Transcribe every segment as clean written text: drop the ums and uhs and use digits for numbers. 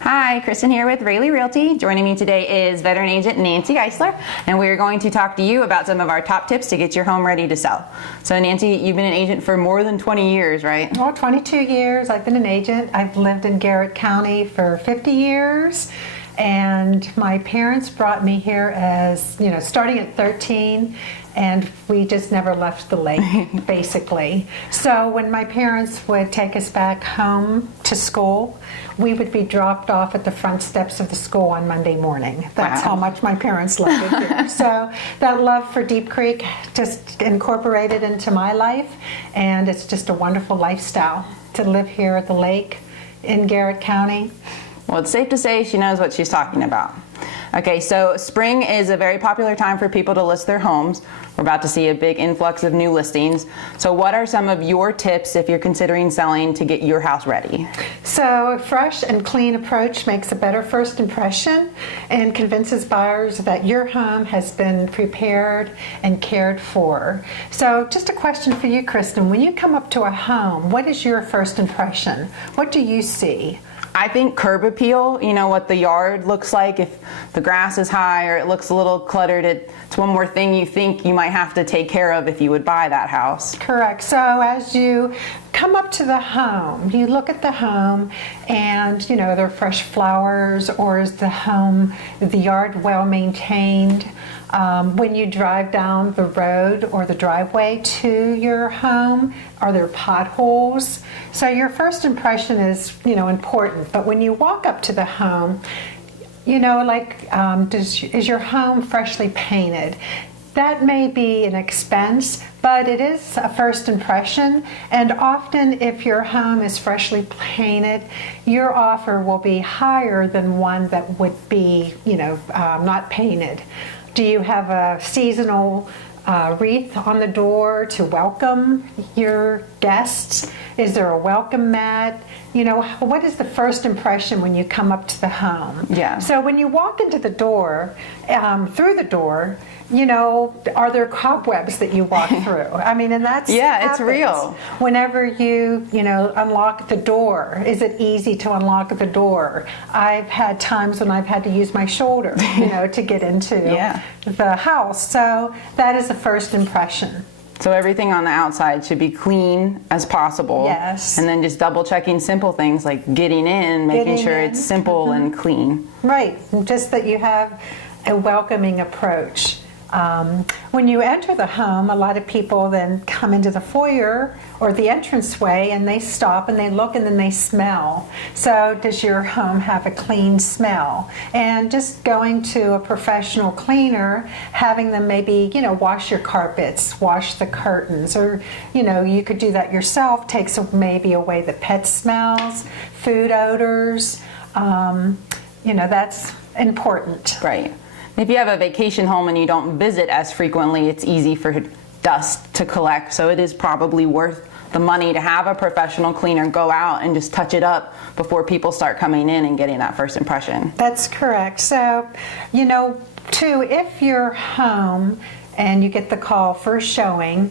Hi, Kristen here with Railey Realty. Joining me today is veteran agent Nancy Geisler, and we are going to talk to you about some of our top tips to get your home ready to sell. So Nancy, you've been an agent for more than 20 years, right? Well, 22 years I've been an agent. I've lived in Garrett County for 50 years. And my parents brought me here as, starting at 13, and we just never left the lake, basically. So when my parents would take us back home to school, we would be dropped off at the front steps of the school on Monday morning. That's how much my parents loved it here. So that love for Deep Creek just incorporated into my life, and it's just a wonderful lifestyle to live here at the lake in Garrett County. Well, it's safe to say she knows what she's talking about. Okay, so spring is a very popular time for people to list their homes. We're about to see a big influx of new listings. So what are some of your tips if you're considering selling to get your house ready? So a fresh and clean approach makes a better first impression and convinces buyers that your home has been prepared and cared for. So just a question for you, Kristen. When you come up to a home, what is your first impression? What do you see? I think curb appeal, what the yard looks like, if the grass is high or it looks a little cluttered, it's one more thing you think you might have to take care of if you would buy that house. Correct. So as you come up to the home, you look at the home and, there are fresh flowers, or is the yard well maintained? When you drive down the road or the driveway to your home, are there potholes? So your first impression is, important. But when you walk up to the home, is your home freshly painted? That may be an expense, but it is a first impression. And often if your home is freshly painted, your offer will be higher than one that would be, not painted. Do you have a seasonal wreath on the door to welcome your guests? Is there a welcome mat? What is the first impression when you come up to the home? Yeah. So when you walk into the door, through the door, are there cobwebs that you walk through? And that's it's real. Whenever you, unlock the door, is it easy to unlock the door? I've had times when I've had to use my shoulder, to get into the house. So that is the first impression. So everything on the outside should be clean as possible. Yes. And then just double checking simple things like getting in, making sure it's simple and clean. Right. Just that you have a welcoming approach. When you enter the home, a lot of people then come into the foyer or the entranceway and they stop and they look and then they smell. So does your home have a clean smell? And just going to a professional cleaner, having them maybe, wash your carpets, wash the curtains, or, you could do that yourself, takes maybe away the pet smells, food odors. That's important. Right. If you have a vacation home and you don't visit as frequently, it's easy for dust to collect. So it is probably worth the money to have a professional cleaner go out and just touch it up before people start coming in and getting that first impression. That's correct. So, too, if you're home and you get the call for showing,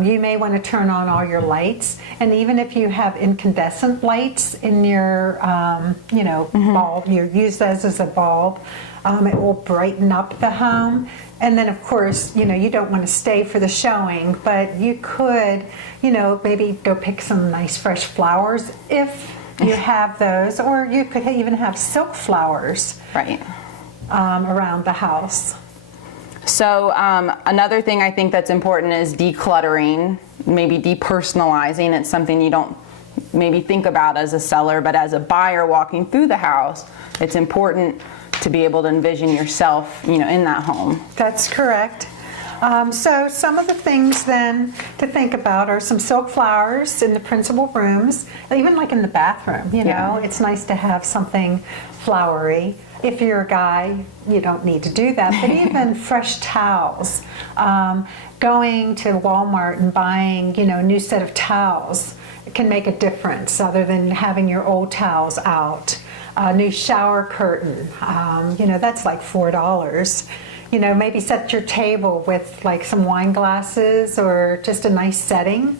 you may want to turn on all your lights, and even if you have incandescent lights in your, bulb, you use those as a bulb, it will brighten up the home. And then, of course, you don't want to stay for the showing, but you could, maybe go pick some nice fresh flowers if you have those, or you could even have silk flowers around the house. So another thing I think that's important is decluttering, maybe depersonalizing. It's something you don't maybe think about as a seller, but as a buyer walking through the house, it's important to be able to envision yourself, in that home. That's correct. So some of the things then to think about are some silk flowers in the principal rooms, even like in the bathroom, it's nice to have something flowery. If you're a guy, you don't need to do that, but even fresh towels. Going to Walmart and buying, a new set of towels can make a difference other than having your old towels out. A new shower curtain, that's like $4. Maybe set your table with like some wine glasses or just a nice setting,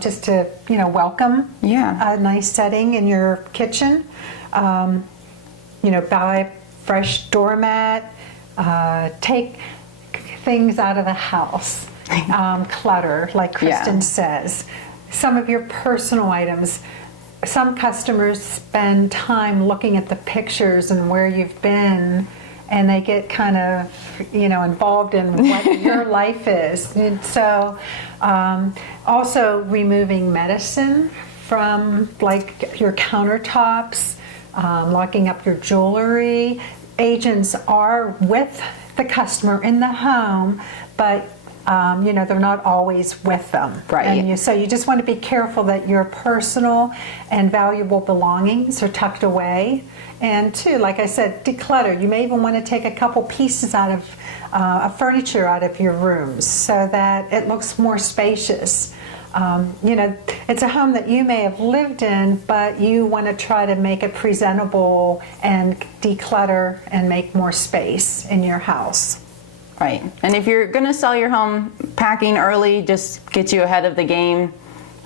just to, welcome a nice setting in your kitchen. buy fresh doormat, take things out of the house, clutter, like Kristen says. Some of your personal items. Some customers spend time looking at the pictures and where you've been, and they get kind of, involved in what your life is. And so, also removing medicine from like your countertops, locking up your jewelry. Agents are with the customer in the home, but they're not always with them. Right. And so you just want to be careful that your personal and valuable belongings are tucked away. And two, like I said, declutter. You may even want to take a couple pieces out of furniture out of your rooms so that it looks more spacious. It's a home that you may have lived in, but you want to try to make it presentable and declutter and make more space in your house. Right. And if you're going to sell your home, packing early just gets you ahead of the game.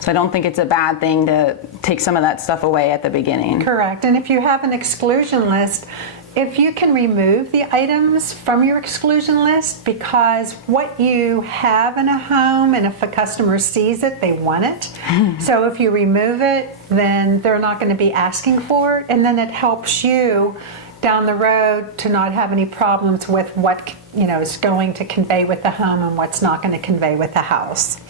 So I don't think it's a bad thing to take some of that stuff away at the beginning. Correct. And if you have an exclusion list, if you can remove the items from your exclusion list, because what you have in a home, and if a customer sees it, they want it. So if you remove it, then they're not going to be asking for it. And then it helps you down the road to not have any problems with what is going to convey with the home and what's not going to convey with the house.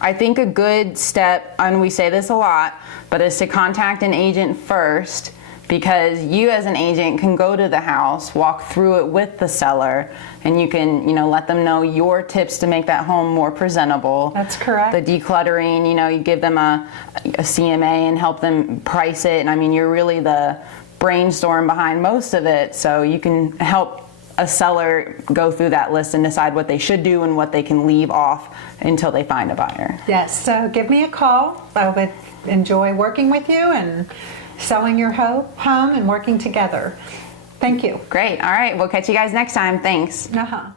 I think a good step, and we say this a lot, but is to contact an agent first, because you as an agent can go to the house, walk through it with the seller, and you can let them know your tips to make that home more presentable. That's correct. The decluttering, you give them a CMA and help them price it, and I mean you're really the brainstorm behind most of it, so you can help a seller go through that list and decide what they should do and what they can leave off until they find a buyer. Yes, so give me a call. I would enjoy working with you and selling your home and working together. Thank you. Great. All right. We'll catch you guys next time. Thanks. Uh-huh.